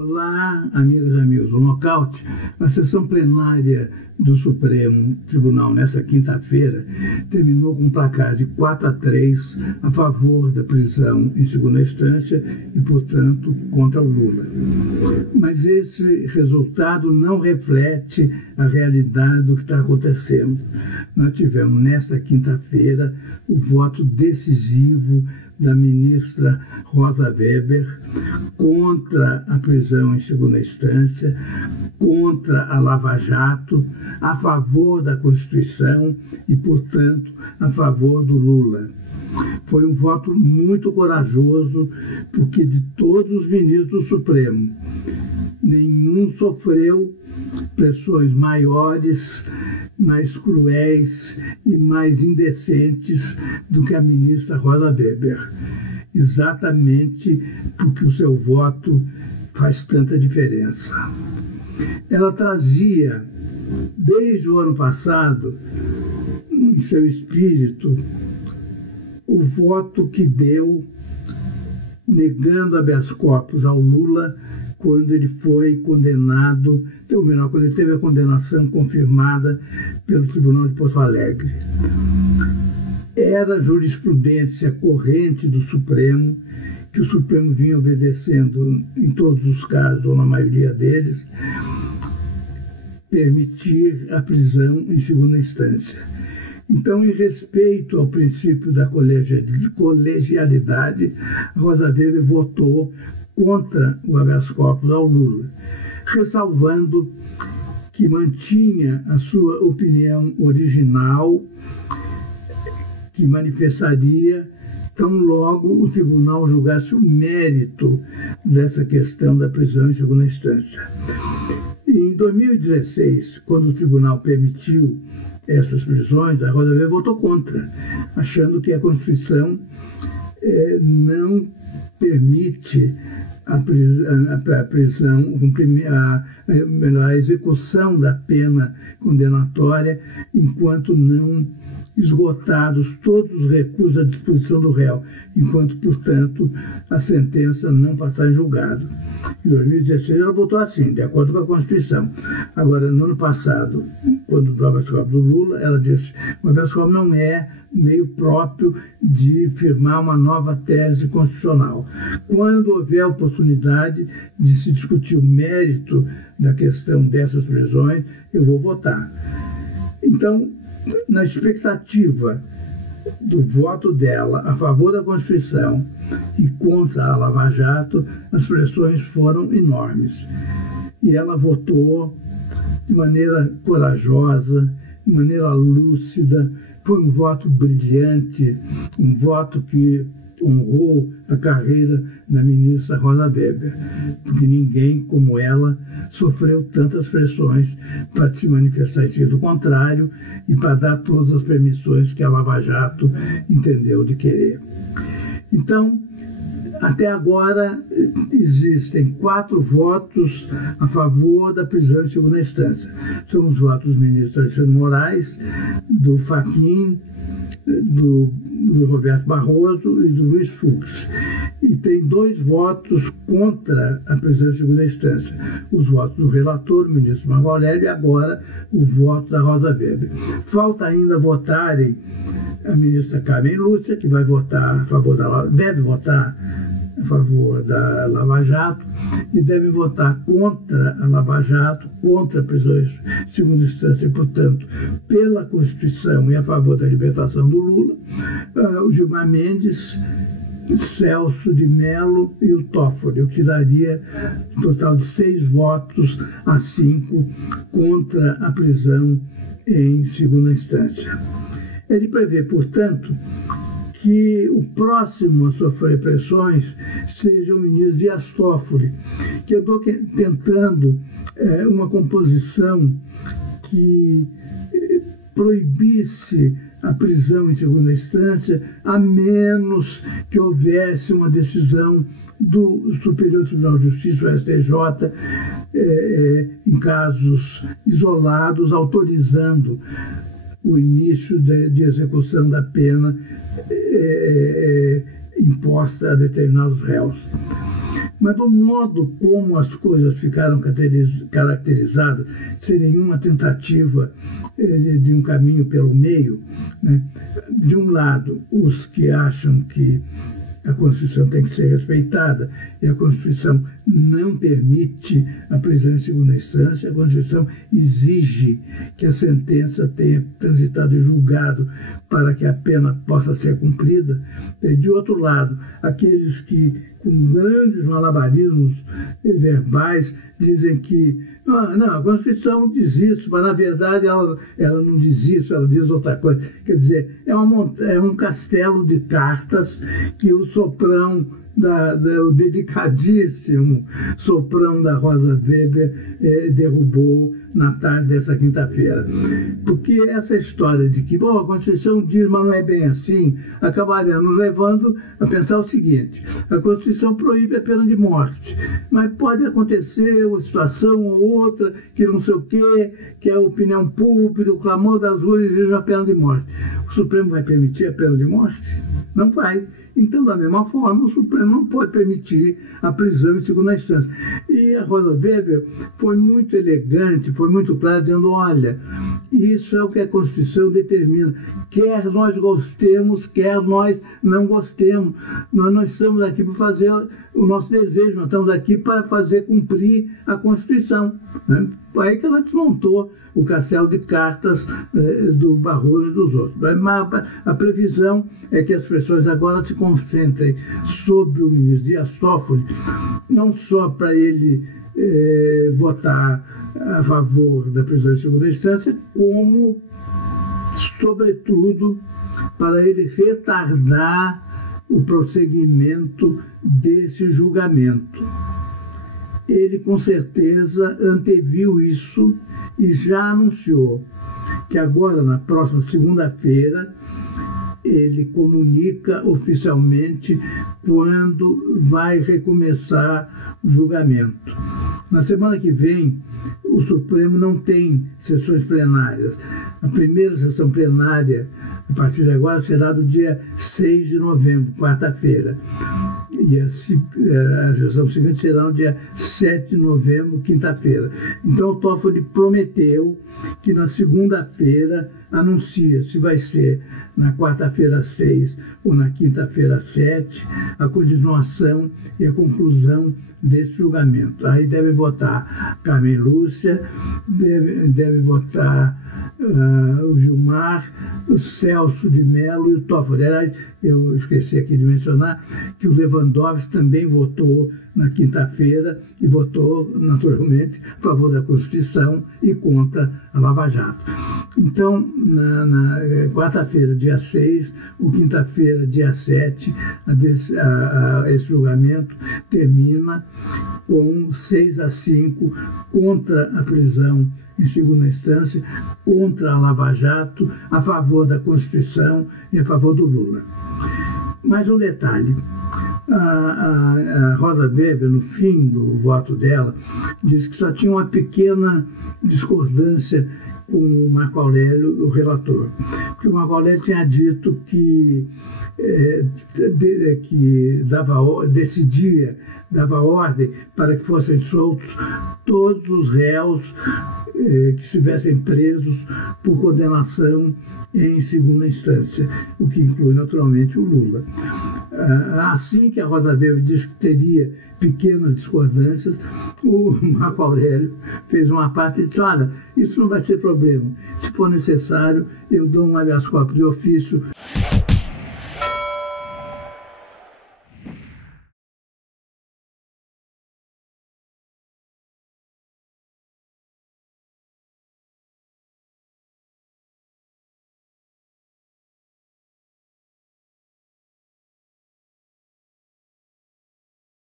Olá, amigas e amigos do Nocaute. A sessão plenária do Supremo Tribunal nessa quinta-feira terminou com um placar de 4-3 a favor da prisão em segunda instância e, portanto, contra o Lula. Mas esse resultado não reflete a realidade do que está acontecendo. Nós tivemos nesta quinta-feira o voto decisivo da ministra Rosa Weber contra a prisão em segunda instância, contra a Lava Jato, a favor da Constituição e, portanto, a favor do Lula. Foi um voto muito corajoso, porque de todos os ministros do Supremo, nenhum sofreu pressões maiores, mais cruéis e mais indecentes do que a ministra Rosa Weber, exatamente porque o seu voto faz tanta diferença. Ela trazia, desde o ano passado, em seu espírito, o voto que deu negando habeas corpus ao Lula quando ele foi condenado, ou melhor, quando ele teve a condenação confirmada pelo Tribunal de Porto Alegre. Era jurisprudência corrente do Supremo, que o Supremo vinha obedecendo em todos os casos, ou na maioria deles, permitir a prisão em segunda instância. Então, em respeito ao princípio da colegialidade, Rosa Weber votou contra o habeas corpus ao Lula, ressalvando que mantinha a sua opinião original, que manifestaria tão logo o tribunal julgasse o mérito dessa questão da prisão em segunda instância. E em 2016, quando o tribunal permitiu essas prisões, a Rosa Weber votou contra, achando que a Constituição não permite a prisão, a execução da pena condenatória enquanto não esgotados todos os recursos à disposição do réu, enquanto, portanto, a sentença não passar em julgado. Em 2016 ela votou assim, de acordo com a Constituição. Agora, no ano passado, quando do habeas corpus do Lula, ela disse que o habeas corpus não é meio próprio de firmar uma nova tese constitucional. Quando houver a oportunidade de se discutir o mérito da questão dessas prisões, eu vou votar. Então, na expectativa do voto dela a favor da Constituição e contra a Lava Jato, as pressões foram enormes. E ela votou de maneira corajosa, de maneira lúcida. Foi um voto brilhante, um voto que honrou a carreira da ministra Rosa Weber, porque ninguém como ela sofreu tantas pressões para se manifestar em sentido contrário e para dar todas as permissões que a Lava Jato entendeu de querer. Então, até agora, existem 4 votos a favor da prisão em segunda instância. São os votos do ministro Alexandre Moraes, do Fachin, do Roberto Barroso e do Luiz Fux. E tem 2 votos contra a prisão em segunda instância. Os votos do relator, o ministro Marco Aurélio, e agora o voto da Rosa Weber. Falta ainda votarem a ministra Carmen Lúcia, que vai votar a favor deve votar a favor da Lava Jato e deve votar contra a Lava Jato, contra a prisão em segunda instância e, portanto, pela Constituição e a favor da libertação do Lula, o Gilmar Mendes, Celso de Mello e o Toffoli, o que daria um total de 6 votos a 5 contra a prisão em segunda instância. Ele prevê, portanto, que o próximo a sofrer pressões seja o ministro Dias Toffoli, que eu estou tentando uma composição que proibisse a prisão em segunda instância, a menos que houvesse uma decisão do Superior Tribunal de Justiça, o STJ, em casos isolados, autorizando o início de execução da pena imposta a determinados réus. mas do modo como as coisas ficaram caracterizadas, sem nenhuma tentativa de um caminho pelo meio, né? De um lado, os que acham que a Constituição tem que ser respeitada e a Constituição não permite a prisão em segunda instância, a Constituição exige que a sentença tenha transitado e julgado para que a pena possa ser cumprida. De outro lado, aqueles que, com grandes malabarismos verbais, dizem que não, a Constituição diz isso, mas na verdade ela não diz isso, ela diz outra coisa. Quer dizer, é um castelo de cartas que o soprão, o dedicadíssimo soprão da Rosa Weber derrubou na tarde dessa quinta-feira. Porque essa história de que a Constituição diz, mas não é bem assim, acabaria nos levando a pensar o seguinte: a Constituição proíbe a pena de morte, mas pode acontecer uma situação ou outra que não sei o quê, que a opinião pública, o clamor das ruas exige a pena de morte. O Supremo vai permitir a pena de morte? Não vai. Então, da mesma forma, o Supremo não pode permitir a prisão em segunda instância. E a Rosa Weber foi muito elegante, foi muito clara, dizendo: olha, isso é o que a Constituição determina. Quer nós gostemos, quer nós não gostemos. Nós não estamos aqui para fazer o nosso desejo, nós estamos aqui para fazer cumprir a Constituição, né? Aí que ela desmontou o castelo de cartas do Barroso e dos outros. Mas a previsão é que as pessoas agora se concentrem sobre o ministro Dias Toffoli, não só para ele votar a favor da prisão em segunda instância, como, sobretudo, para ele retardar o prosseguimento desse julgamento. Ele, com certeza, anteviu isso e já anunciou que agora, na próxima segunda-feira, ele comunica oficialmente quando vai recomeçar o julgamento. Na semana que vem, o Supremo não tem sessões plenárias. A primeira sessão plenária, a partir de agora, será do dia 6 de novembro, quarta-feira. E a sessão seguinte será no dia 7 de novembro, quinta-feira. Então, o Toffoli prometeu que na segunda-feira anuncia se vai ser na quarta-feira 6 ou na quinta-feira 7 a continuação e a conclusão desse julgamento. Aí deve votar Carmen Lúcia, deve votar o Gilmar, o Celso de Mello e o Toffoli. Aliás, eu esqueci aqui de mencionar que o Lewandowski também votou na quinta-feira e votou, naturalmente, a favor da Constituição e contra a Lava Jato. Então, na quarta-feira, dia 6, ou quinta-feira, dia 7, esse julgamento termina com 6-5 contra a prisão em segunda instância, contra a Lava Jato, a favor da Constituição e a favor do Lula. Mais um detalhe. A Rosa Weber, no fim do voto dela, disse que só tinha uma pequena discordância com o Marco Aurélio, o relator. Porque o Marco Aurélio tinha dito que dava ordem para que fossem soltos todos os réus que estivessem presos por condenação em segunda instância, o que inclui naturalmente o Lula. Assim que a Rosa Weber disse que teria pequenas discordâncias, o Marco Aurélio fez uma parte e disse: olha, isso não vai ser problema. Se for necessário, eu dou um habeas corpus de ofício.